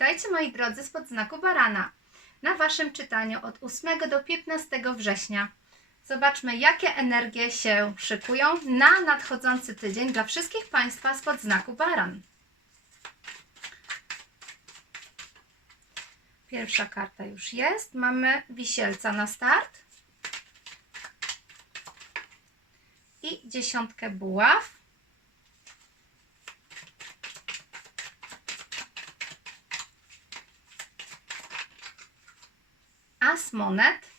Witajcie moi drodzy spod znaku barana na Waszym czytaniu od 8 do 15 września. Zobaczmy, jakie energie się szykują na nadchodzący tydzień dla wszystkich Państwa spod znaku baran. Pierwsza karta już jest. Mamy wisielca na start. I dziesiątkę buław. As monet.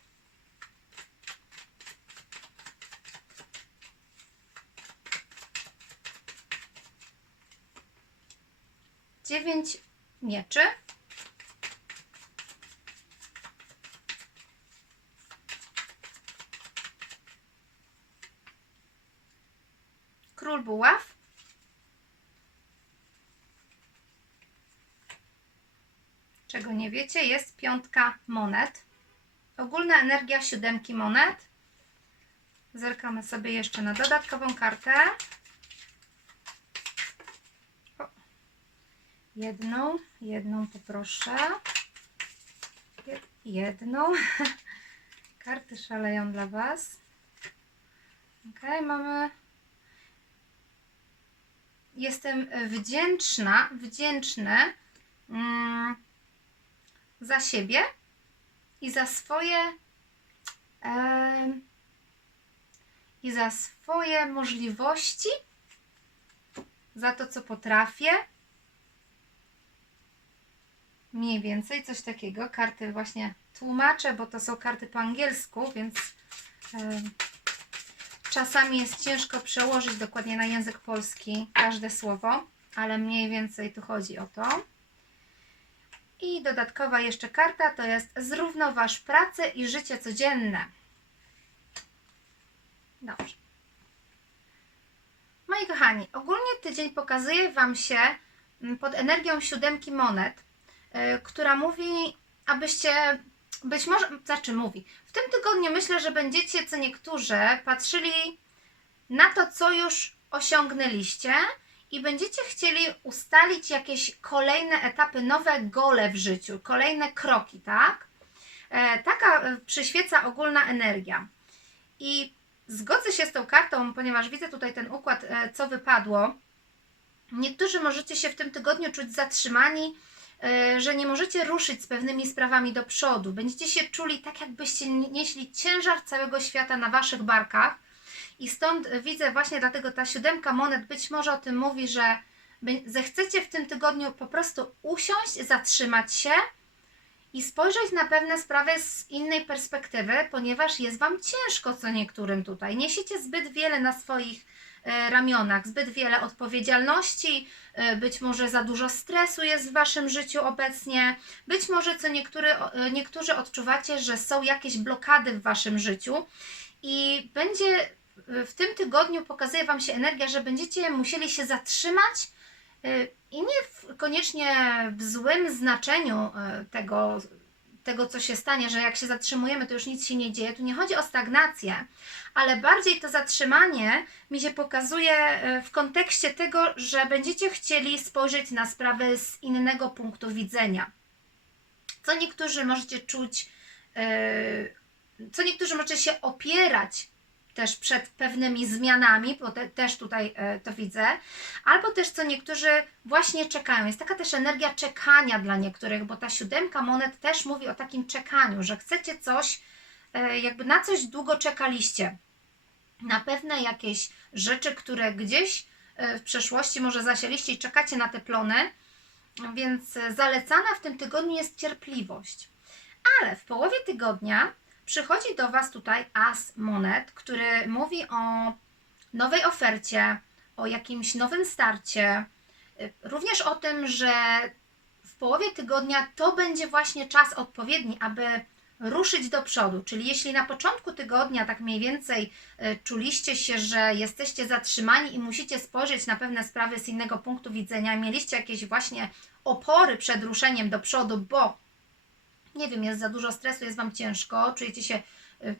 Dziewięć mieczy. Król buław. Czego nie wiecie, jest piątka monet. Ogólna energia siódemki monet. Zerkamy sobie jeszcze na dodatkową kartę. O. Jedną, jedną poproszę. Je- Jedną. Karty szaleją dla Was. Ok, mamy. Jestem wdzięczna, wdzięczny mm, za siebie i za swoje em, i za swoje możliwości, za to, co potrafię. Mniej więcej coś takiego. Karty właśnie tłumaczę, bo to są karty po angielsku, więc em, czasami jest ciężko przełożyć dokładnie na język polski każde słowo, ale mniej więcej tu chodzi o to. I dodatkowa jeszcze karta to jest zrównoważ pracę i życie codzienne. Dobrze. Moi kochani, ogólnie tydzień pokazuje Wam się mm, pod energią siódemki monet, yy, która mówi, abyście być może, znaczy mówi, w tym tygodniu myślę, że będziecie co niektórzy patrzyli na to, co już osiągnęliście i będziecie chcieli ustalić jakieś kolejne etapy, nowe gole w życiu, kolejne kroki, tak? E, taka e, przyświeca ogólna energia. I zgodzę się z tą kartą, ponieważ widzę tutaj ten układ, e, co wypadło. Niektórzy możecie się w tym tygodniu czuć zatrzymani, że nie możecie ruszyć z pewnymi sprawami do przodu. Będziecie się czuli tak, jakbyście nieśli ciężar całego świata na waszych barkach. I stąd widzę właśnie dlatego ta siódemka monet być może o tym mówi, że zechcecie w tym tygodniu po prostu usiąść, zatrzymać się i spojrzeć na pewne sprawy z innej perspektywy, ponieważ jest Wam ciężko co niektórym tutaj. Niesiecie zbyt wiele na swoich e, ramionach, zbyt wiele odpowiedzialności, e, być może za dużo stresu jest w Waszym życiu obecnie, być może co niektóry, e, niektórzy odczuwacie, że są jakieś blokady w Waszym życiu i będzie w tym tygodniu pokazuje Wam się energia, że będziecie musieli się zatrzymać y, i nie w, koniecznie w złym znaczeniu y, tego, tego, co się stanie, że jak się zatrzymujemy, to już nic się nie dzieje. Tu nie chodzi o stagnację, ale bardziej to zatrzymanie mi się pokazuje y, w kontekście tego, że będziecie chcieli spojrzeć na sprawy z innego punktu widzenia. Co niektórzy możecie czuć, co niektórzy możecie się opierać też przed pewnymi zmianami, bo te, też tutaj e, to widzę, albo też co niektórzy właśnie czekają. Jest taka też energia czekania dla niektórych, bo ta siódemka monet też mówi o takim czekaniu, że chcecie coś, e, jakby na coś długo czekaliście. Na pewne jakieś rzeczy, które gdzieś e, w przeszłości może zasieliście i czekacie na te plony, więc e, zalecana w tym tygodniu jest cierpliwość. Ale w połowie tygodnia przychodzi do Was tutaj as monet, który mówi o nowej ofercie, o jakimś nowym starcie, y, również o tym, że w połowie tygodnia to będzie właśnie czas odpowiedni, aby ruszyć do przodu. Czyli jeśli na początku tygodnia tak mniej więcej y, czuliście się, że jesteście zatrzymani i musicie spojrzeć na pewne sprawy z innego punktu widzenia, mieliście jakieś właśnie opory przed ruszeniem do przodu, bo nie wiem, jest za dużo stresu, jest Wam ciężko, czujecie się y,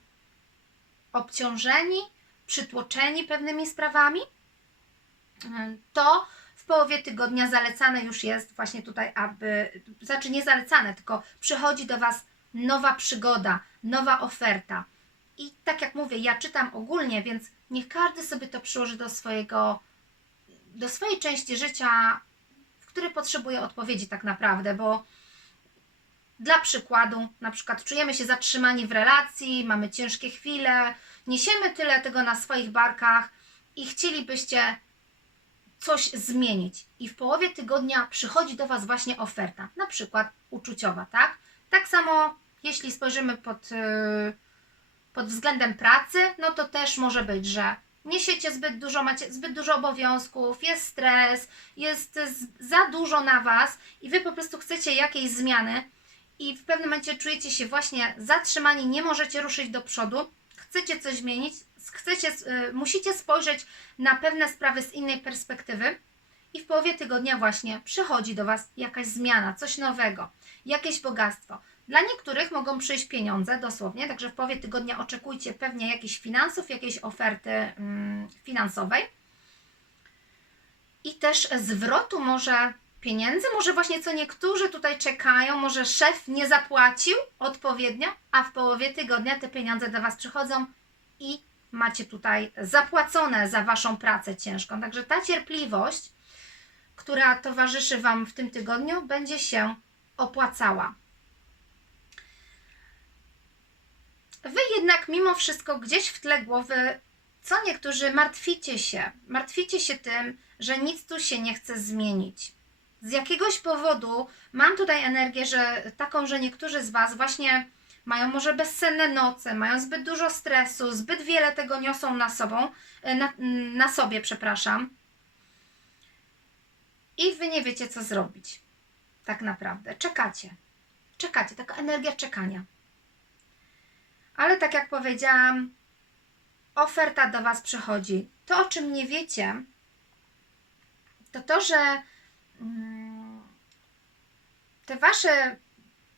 obciążeni, przytłoczeni pewnymi sprawami, to w połowie tygodnia zalecane już jest właśnie tutaj, aby, znaczy nie zalecane, tylko przychodzi do Was nowa przygoda, nowa oferta. I tak jak mówię, ja czytam ogólnie, więc niech każdy sobie to przyłoży do swojego, do swojej części życia, w której potrzebuje odpowiedzi tak naprawdę, bo dla przykładu, na przykład czujemy się zatrzymani w relacji, mamy ciężkie chwile, niesiemy tyle tego na swoich barkach i chcielibyście coś zmienić. I w połowie tygodnia przychodzi do Was właśnie oferta, na przykład uczuciowa, tak? Tak samo, jeśli spojrzymy pod, yy, pod względem pracy, no to też może być, że niesiecie zbyt dużo, macie zbyt dużo obowiązków, jest stres, jest za dużo na Was i Wy po prostu chcecie jakiejś zmiany i w pewnym momencie czujecie się właśnie zatrzymani, nie możecie ruszyć do przodu, chcecie coś zmienić, chcecie, y, musicie spojrzeć na pewne sprawy z innej perspektywy i w połowie tygodnia właśnie przychodzi do Was jakaś zmiana, coś nowego, jakieś bogactwo. Dla niektórych mogą przyjść pieniądze dosłownie, także w połowie tygodnia oczekujcie pewnie jakichś finansów, jakiejś oferty mm, finansowej i też zwrotu może pieniędzy, może właśnie co niektórzy tutaj czekają, może szef nie zapłacił odpowiednio, a w połowie tygodnia te pieniądze do Was przychodzą i macie tutaj zapłacone za Waszą pracę ciężką. Także ta cierpliwość, która towarzyszy Wam w tym tygodniu, będzie się opłacała. Wy jednak mimo wszystko gdzieś w tle głowy, co niektórzy martwicie się, martwicie się tym, że nic tu się nie chce zmienić. Z jakiegoś powodu mam tutaj energię, że taką, że niektórzy z Was właśnie mają może bezsenne noce, mają zbyt dużo stresu, zbyt wiele tego niosą na sobą, e, na, na sobie, przepraszam. I Wy nie wiecie, co zrobić. Tak naprawdę. Czekacie. Czekacie. Taka energia czekania. Ale tak jak powiedziałam, oferta do Was przychodzi. To, o czym nie wiecie, to to, że mm, te Wasze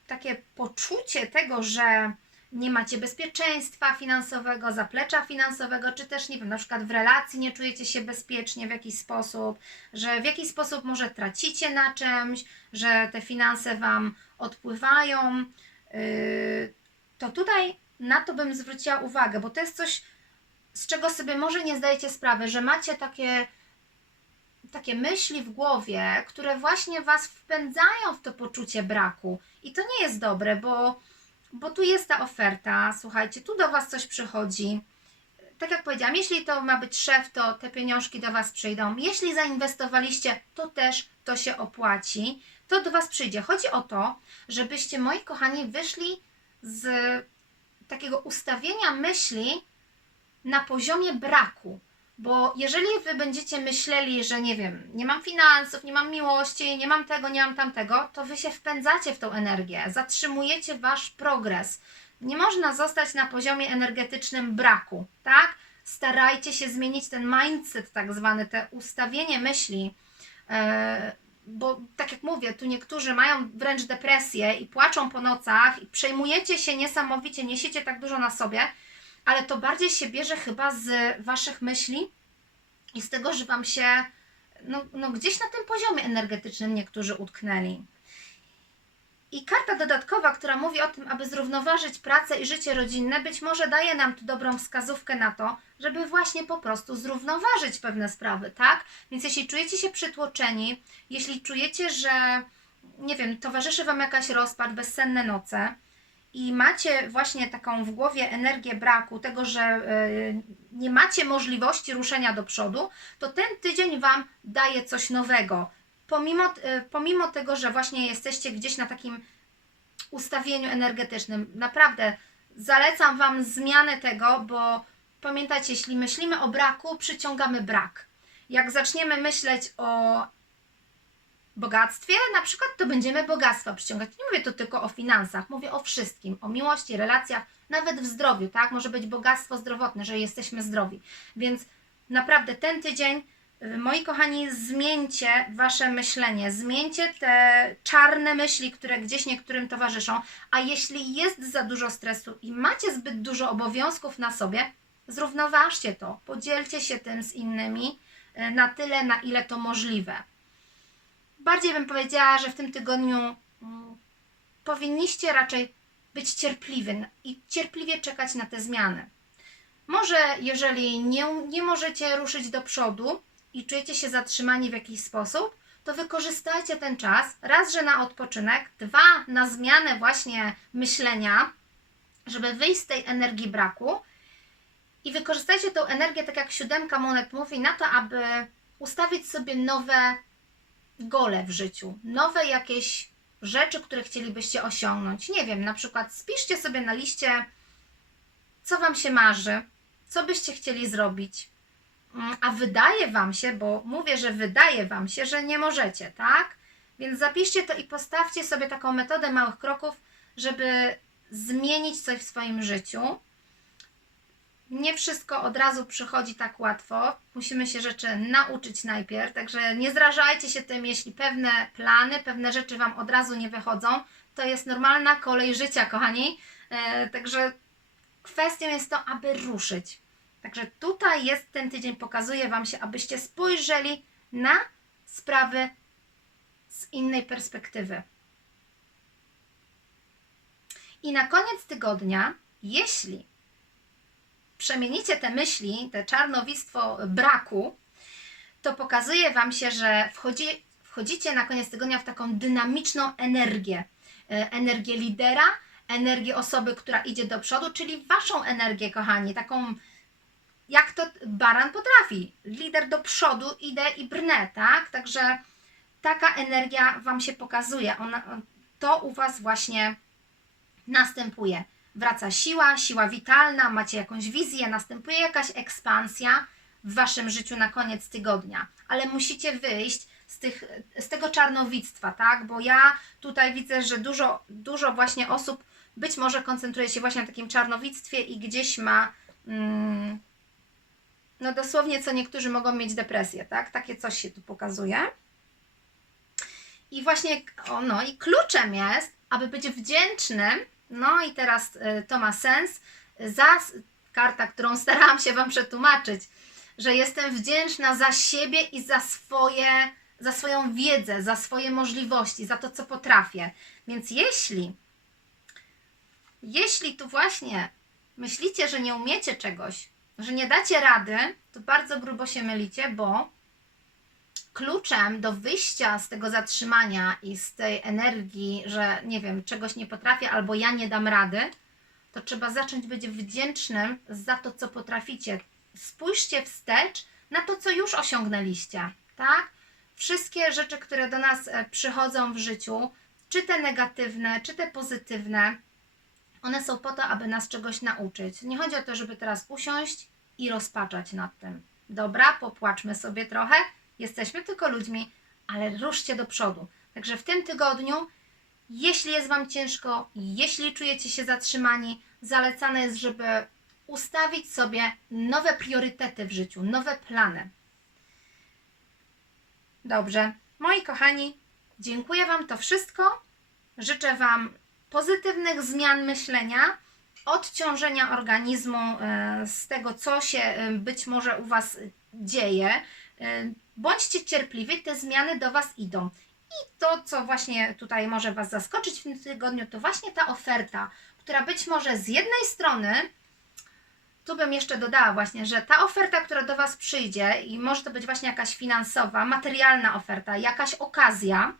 takie poczucie tego, że nie macie bezpieczeństwa finansowego, zaplecza finansowego, czy też, nie wiem, na przykład w relacji nie czujecie się bezpiecznie w jakiś sposób, że w jakiś sposób może tracicie na czymś, że te finanse Wam odpływają, yy, to tutaj na to bym zwróciła uwagę, bo to jest coś, z czego sobie może nie zdajecie sprawy, że macie takie, takie myśli w głowie, które właśnie Was wpędzają w to poczucie braku. I to nie jest dobre, bo, bo tu jest ta oferta, słuchajcie, tu do Was coś przychodzi. Tak jak powiedziałam, jeśli to ma być szef, to te pieniążki do Was przyjdą. Jeśli zainwestowaliście, to też to się opłaci. To do Was przyjdzie. Chodzi o to, żebyście, moi kochani, wyszli z takiego ustawienia myśli na poziomie braku. Bo jeżeli wy będziecie myśleli, że nie wiem, nie mam finansów, nie mam miłości, nie mam tego, nie mam tamtego, to wy się wpędzacie w tą energię, zatrzymujecie wasz progres. Nie można zostać na poziomie energetycznym braku, tak? Starajcie się zmienić ten mindset, tak zwany, te ustawienie myśli. Yy, bo tak jak mówię, tu niektórzy mają wręcz depresję i płaczą po nocach i przejmujecie się niesamowicie, niesiecie tak dużo na sobie, ale to bardziej się bierze chyba z waszych myśli i z tego, że wam się no, no gdzieś na tym poziomie energetycznym niektórzy utknęli. I karta dodatkowa, która mówi o tym, aby zrównoważyć pracę i życie rodzinne, być może daje nam tu dobrą wskazówkę na to, żeby właśnie po prostu zrównoważyć pewne sprawy, tak? Więc jeśli czujecie się przytłoczeni, jeśli czujecie, że nie wiem, towarzyszy Wam jakaś rozpacz, bezsenne noce i macie właśnie taką w głowie energię braku, tego, że yy, nie macie możliwości ruszenia do przodu, to ten tydzień Wam daje coś nowego. Pomimo, yy, pomimo tego, że właśnie jesteście gdzieś na takim ustawieniu energetycznym, naprawdę zalecam Wam zmianę tego, bo pamiętajcie, jeśli myślimy o braku, przyciągamy brak. Jak zaczniemy myśleć o bogactwie, na przykład, to będziemy bogactwa przyciągać. Nie mówię tu tylko o finansach, mówię o wszystkim, o miłości, relacjach, nawet w zdrowiu, tak? Może być bogactwo zdrowotne, że jesteśmy zdrowi. Więc naprawdę ten tydzień, y, moi kochani, zmieńcie wasze myślenie, zmieńcie te czarne myśli, które gdzieś niektórym towarzyszą, a jeśli jest za dużo stresu i macie zbyt dużo obowiązków na sobie, zrównoważcie to, podzielcie się tym z innymi y, na tyle, na ile to możliwe. Bardziej bym powiedziała, że w tym tygodniu mm, powinniście raczej być cierpliwy i cierpliwie czekać na te zmiany. Może jeżeli nie, nie możecie ruszyć do przodu i czujecie się zatrzymani w jakiś sposób, to wykorzystajcie ten czas. Raz, że na odpoczynek, dwa, na zmianę właśnie myślenia, żeby wyjść z tej energii braku. I wykorzystajcie tą energię, tak jak siódemka monet mówi, na to, aby ustawić sobie nowe gole w życiu, nowe jakieś rzeczy, które chcielibyście osiągnąć. Nie wiem, na przykład spiszcie sobie na liście, co Wam się marzy, co byście chcieli zrobić. Mm, A wydaje Wam się, bo mówię, że wydaje Wam się, że nie możecie, tak? Więc zapiszcie to i postawcie sobie taką metodę małych kroków, żeby zmienić coś w swoim życiu. Nie wszystko od razu przychodzi tak łatwo. Musimy się rzeczy nauczyć najpierw, także nie zrażajcie się tym, jeśli pewne plany, pewne rzeczy Wam od razu nie wychodzą. To jest normalna kolej życia, kochani. E, także kwestią jest to, aby ruszyć. Także tutaj jest ten tydzień, pokazuje Wam się, abyście spojrzeli na sprawy z innej perspektywy. I na koniec tygodnia, jeśli przemienicie te myśli, te czarnowictwo braku, to pokazuje Wam się, że wchodzi, wchodzicie na koniec tygodnia w taką dynamiczną energię. E, Energię lidera, energię osoby, która idzie do przodu, czyli Waszą energię, kochani, taką jak to baran potrafi. Lider do przodu, idę i brnę, tak? Także taka energia Wam się pokazuje. Ona, to u Was właśnie następuje. Wraca siła, siła witalna, macie jakąś wizję, następuje jakaś ekspansja w Waszym życiu na koniec tygodnia. Ale musicie wyjść z, tych, z tego czarnowictwa, tak? Bo ja tutaj widzę, że dużo, dużo właśnie osób być może koncentruje się właśnie na takim czarnowictwie i gdzieś ma... Mm, no dosłownie co niektórzy mogą mieć depresję, tak? Takie coś się tu pokazuje. I właśnie, o, no i kluczem jest, aby być wdzięcznym, no i teraz y, to ma sens, za karta, którą starałam się Wam przetłumaczyć, że jestem wdzięczna za siebie i za swoje, za swoją wiedzę, za swoje możliwości, za to, co potrafię. Więc jeśli, jeśli tu właśnie myślicie, że nie umiecie czegoś, że nie dacie rady, to bardzo grubo się mylicie, bo kluczem do wyjścia z tego zatrzymania i z tej energii, że nie wiem, czegoś nie potrafię albo ja nie dam rady, to trzeba zacząć być wdzięcznym za to, co potraficie. Spójrzcie wstecz na to, co już osiągnęliście, tak? Wszystkie rzeczy, które do nas e, przychodzą w życiu, czy te negatywne, czy te pozytywne, one są po to, aby nas czegoś nauczyć. Nie chodzi o to, żeby teraz usiąść i rozpaczać nad tym. Dobra, popłaczmy sobie trochę, jesteśmy tylko ludźmi, ale ruszcie do przodu. Także w tym tygodniu, jeśli jest Wam ciężko, jeśli czujecie się zatrzymani, zalecane jest, żeby ustawić sobie nowe priorytety w życiu, nowe plany. Dobrze, moi kochani, dziękuję Wam to wszystko. Życzę Wam pozytywnych zmian myślenia, odciążenia organizmu e, z tego, co się e, być może u Was dzieje. E, Bądźcie cierpliwi, te zmiany do Was idą. I to, co właśnie tutaj może Was zaskoczyć w tym tygodniu, to właśnie ta oferta, która być może z jednej strony, tu bym jeszcze dodała właśnie, że ta oferta, która do Was przyjdzie i może to być właśnie jakaś finansowa, materialna oferta, jakaś okazja,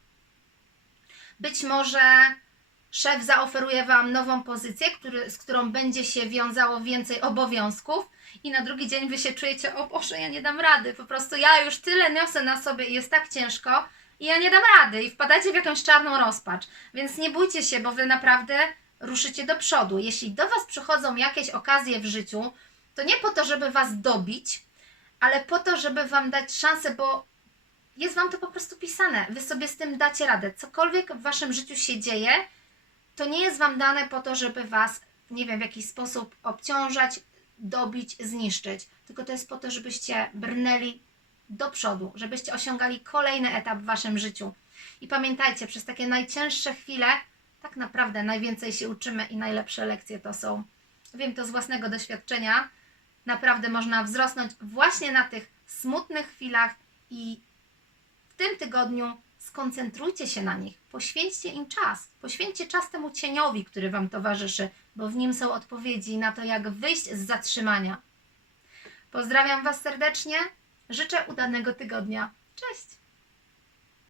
być może szef zaoferuje Wam nową pozycję, który, z którą będzie się wiązało więcej obowiązków i na drugi dzień Wy się czujecie, o Boże, ja nie dam rady, po prostu ja już tyle niosę na sobie i jest tak ciężko i ja nie dam rady i wpadacie w jakąś czarną rozpacz. Więc nie bójcie się, bo Wy naprawdę ruszycie do przodu. Jeśli do Was przychodzą jakieś okazje w życiu, to nie po to, żeby Was dobić, ale po to, żeby Wam dać szansę, bo jest Wam to po prostu pisane. Wy sobie z tym dacie radę. Cokolwiek w Waszym życiu się dzieje, to nie jest Wam dane po to, żeby Was, nie wiem, w jakiś sposób obciążać, dobić, zniszczyć. Tylko to jest po to, żebyście brnęli do przodu, żebyście osiągali kolejny etap w Waszym życiu. I pamiętajcie, przez takie najcięższe chwile tak naprawdę najwięcej się uczymy i najlepsze lekcje to są. Wiem to z własnego doświadczenia. Naprawdę można wzrosnąć właśnie na tych smutnych chwilach i w tym tygodniu skoncentrujcie się na nich, poświęćcie im czas, poświęćcie czas temu cieniowi, który Wam towarzyszy, bo w nim są odpowiedzi na to, jak wyjść z zatrzymania. Pozdrawiam Was serdecznie, życzę udanego tygodnia. Cześć!